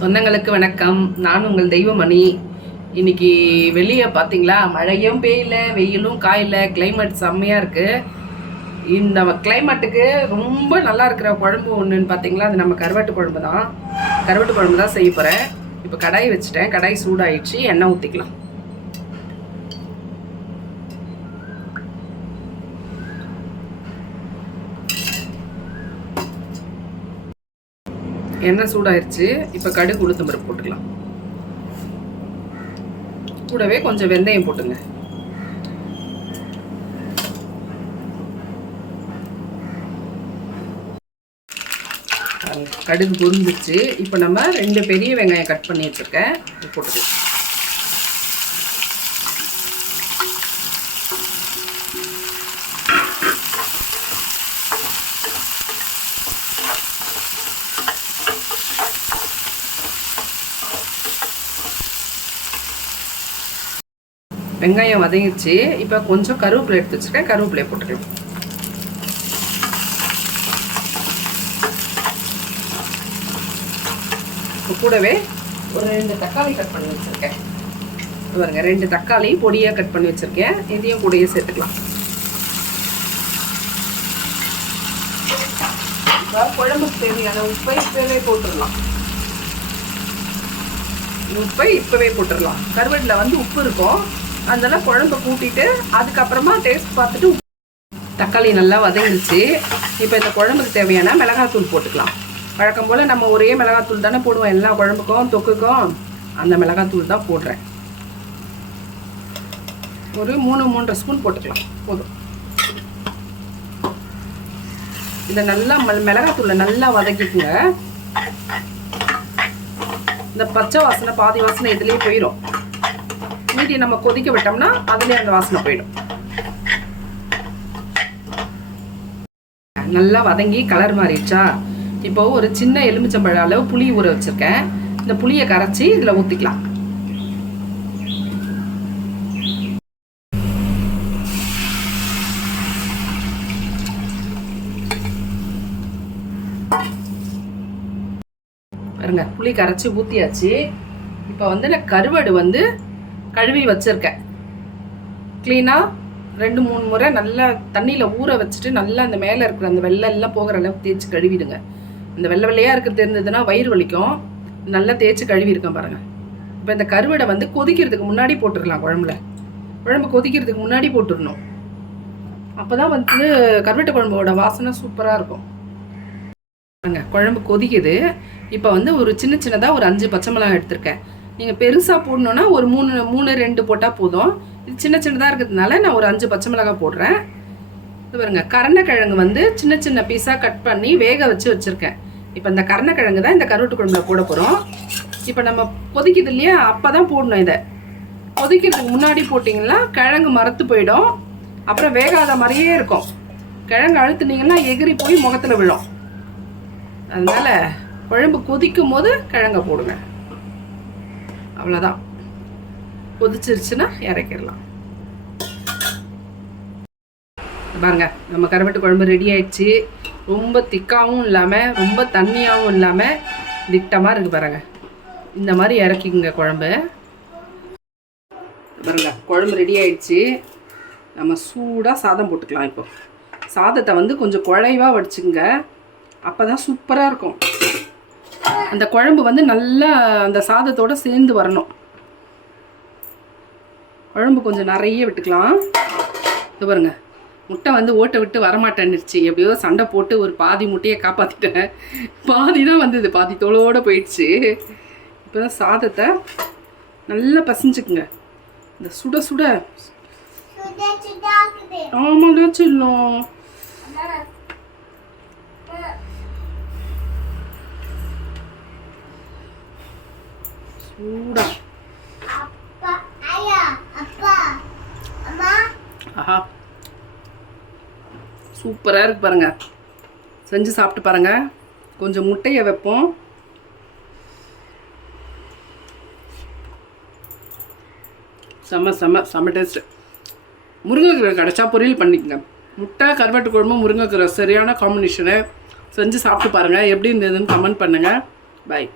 சொந்தங்களுக்கு வணக்கம். நான் உங்கள் தெய்வமணி. இன்னைக்கு வெளியே பார்த்தீங்களா, மழையும் பெய்யல, வெயிலும் காயல, கிளைமேட் செம்மையாக இருக்குது. இந்த கிளைமேட்டுக்கு ரொம்ப நல்லா இருக்கிற குழம்பு ஒன்றுன்னு பார்த்தீங்களா, அது நம்ம கருவாட்டு குழம்பு தான். கருவாட்டு குழம்பு தான் செய்ய போகிறேன். இப்போ கடாய் வச்சுட்டேன். கடாய் சூடாயிடுச்சு. எண்ணெய் ஊற்றிக்கலாம். எண்ணெய் சூடாயிருச்சு. இப்போ கடுகு உளுத்தம் பருப்பு போட்டுக்கலாம். கூடவே கொஞ்சம் வெந்தயம் போட்டுங்க. கடுகு பொரிஞ்சிச்சு. இப்போ நம்ம 2 பெரிய வெங்காயம் கட் பண்ணி வச்சுருக்கேன், போட்டுக்கலாம். வெங்காயம் வதங்கிடுச்சு. இப்போ கொஞ்சம் கருவேப்பிலை எடுத்து வச்சுருக்கேன், கருவேப்பிலையை போட்டுக்கலாம். இப்போ கூடவே ஒரு 2 தக்காளி கட் பண்ணி வச்சுருக்கேன். பாருங்க, 2 தக்காளி பொடியாக கட் பண்ணி வச்சுருக்கேன். இதையும் கூடயே சேர்த்துக்கலாம். குழம்புக்கு தேவையான உப்பை இப்போவே போட்டுடலாம். உப்பை இப்போவே போட்டுடலாம். கருவேப்பிலை உப்பு இருக்கும், அதெல்லாம் குழம்பை கூட்டிட்டு அதுக்கப்புறமா டேஸ்ட் பார்த்துட்டு. தக்காளி நல்லா வதங்கிடுச்சு. இப்போ இந்த குழம்புக்கு தேவையான மிளகாத்தூள் போட்டுக்கலாம். வழக்கம் போல் நம்ம ஒரே மிளகாத்தூள் தானே போடுவோம் எல்லா குழம்புக்கும் தொக்குக்கும். அந்த மிளகாத்தூள் தான் போடுறேன். ஒரு 3-3.5 ஸ்பூன் போட்டுக்கலாம், போதும். இதை நல்லா மிளகாத்தூளை நல்லா வதக்கிக்குங்க. இந்த பச்சை வாசனை பாதி வாசனை இதுலேயே போயிடும். மீதி நம்ம கொதிக்க விட்டோம்னா அதுலேயே அந்த வாசனை போயிடும். நல்லா வதங்கி கலர் மாறிடுச்சா. இப்போ ஒரு சின்ன எலுமிச்சம்பழ அளவு புளி ஊற வச்சிருக்கேன். இந்த புளியை கரைச்சி இதில் ஊற்றிக்கலாம். பாருங்க, புளி கரைச்சி ஊற்றியாச்சு. இப்போ நான் கருவாடு கழுவி வச்சுருக்கேன். க்ளீனாக 2-3 முறை நல்லா தண்ணியில் ஊற வச்சுட்டு நல்லா அந்த மேலே இருக்கிற அந்த வெள்ளெல்லாம் போகிற அளவுக்கு தேய்ச்சி கழுவிடுங்க. இந்த வெள்ளை வெள்ளையாக இருக்கிறது இருந்ததுன்னா வயிறு வலிக்கும். நல்லா தேய்ச்சி கழுவி இருக்கேன் பாருங்கள். இப்போ இந்த கருவாடை கொதிக்கிறதுக்கு முன்னாடி போட்டுடலாம். குழம்பு கொதிக்கிறதுக்கு முன்னாடி போட்டுடணும். அப்போ தான் கருவாட்டு குழம்போட வாசனை சூப்பராக இருக்கும். குழம்பு கொதிக்குது. இப்போ ஒரு சின்னதாக ஒரு 5 பச்சை மிளகாய் எடுத்திருக்கேன். நீங்கள் பெருசாக போடணுன்னா ஒரு 3-2 போட்டால் போதும். இது சின்னதாக இருக்கிறதுனால நான் ஒரு 5 பச்சை மிளகாய் போடுறேன். இது பாருங்க, கருணக்கிழங்கு சின்ன பீஸாக கட் பண்ணி வேக வச்சுருக்கேன். இப்போ இந்த கருணக்கிழங்கு தான் இந்த கருவாட்டு குழம்புல போட போகிறோம். இப்போ நம்ம கொதிக்குது இல்லையா, அப்போ தான் போடணும். இதை கொதிக்கிறதுக்கு முன்னாடி போட்டிங்கன்னா கிழங்கு மரத்து போயிடும். அப்புறம் வேகாத மாதிரியே இருக்கும். கிழங்கு அழுத்துனீங்கன்னா எகிரி போய் முகத்தில் விழும். அதனால் குழம்பு கொதிக்கும் போது கிழங்க போடுங்க. அவ்வளோதான். கொதிச்சிருச்சுன்னா இறக்கிடலாம். பாருங்க, நம்ம கருவாட்டு குழம்பு ரெடி ஆயிடுச்சு. ரொம்ப திக்காகவும் இல்லாமல் ரொம்ப தண்ணியாகவும் இல்லாமல் திட்டமாக இருக்குது பாருங்க. இந்த மாதிரி இறக்கிங்க குழம்பு. பாருங்க, குழம்பு ரெடி ஆயிடுச்சு. நம்ம சூடாக சாதம் போட்டுக்கலாம். இப்போ சாதத்தை கொஞ்சம் குழைவாக வடிச்சுங்க. அப்போ தான் சூப்பராக இருக்கும். அந்த குழம்பு நல்லா அந்த சாதத்தோடு சேர்ந்து வரணும். குழம்பு கொஞ்சம் நிறைய விட்டுக்கலாம். இது பாருங்க, முட்டை ஓட்டை விட்டு வரமாட்டேன்னுருச்சு. எப்படியோ சண்டை போட்டு ஒரு பாதி முட்டையை காப்பாற்றிட்டேன். பாதி தான் வந்தது, பாதி தோலோடு போயிடுச்சு. இப்போ தான் சாதத்தை நல்லா பசைஞ்சுக்குங்க. இந்த சுட சுட ஆமாங்க சொல்லும். சூடா ஆஹா, சூப்பராக இருக்கு பாருங்க. செஞ்சு சாப்பிட்டு பாருங்க. கொஞ்சம் முட்டையை வைப்போம். செம்ம டேஸ்ட்டு. முருங்கைக்கீரை கிடச்சா பொரியல் பண்ணிக்கங்க. முட்டை கருவாட்டு குழம்பு முருங்கைக்கீரை சரியான காம்பினேஷனு. செஞ்சு சாப்பிட்டு பாருங்கள். எப்படி இருந்ததுன்னு கமெண்ட் பண்ணுங்கள். பாய்.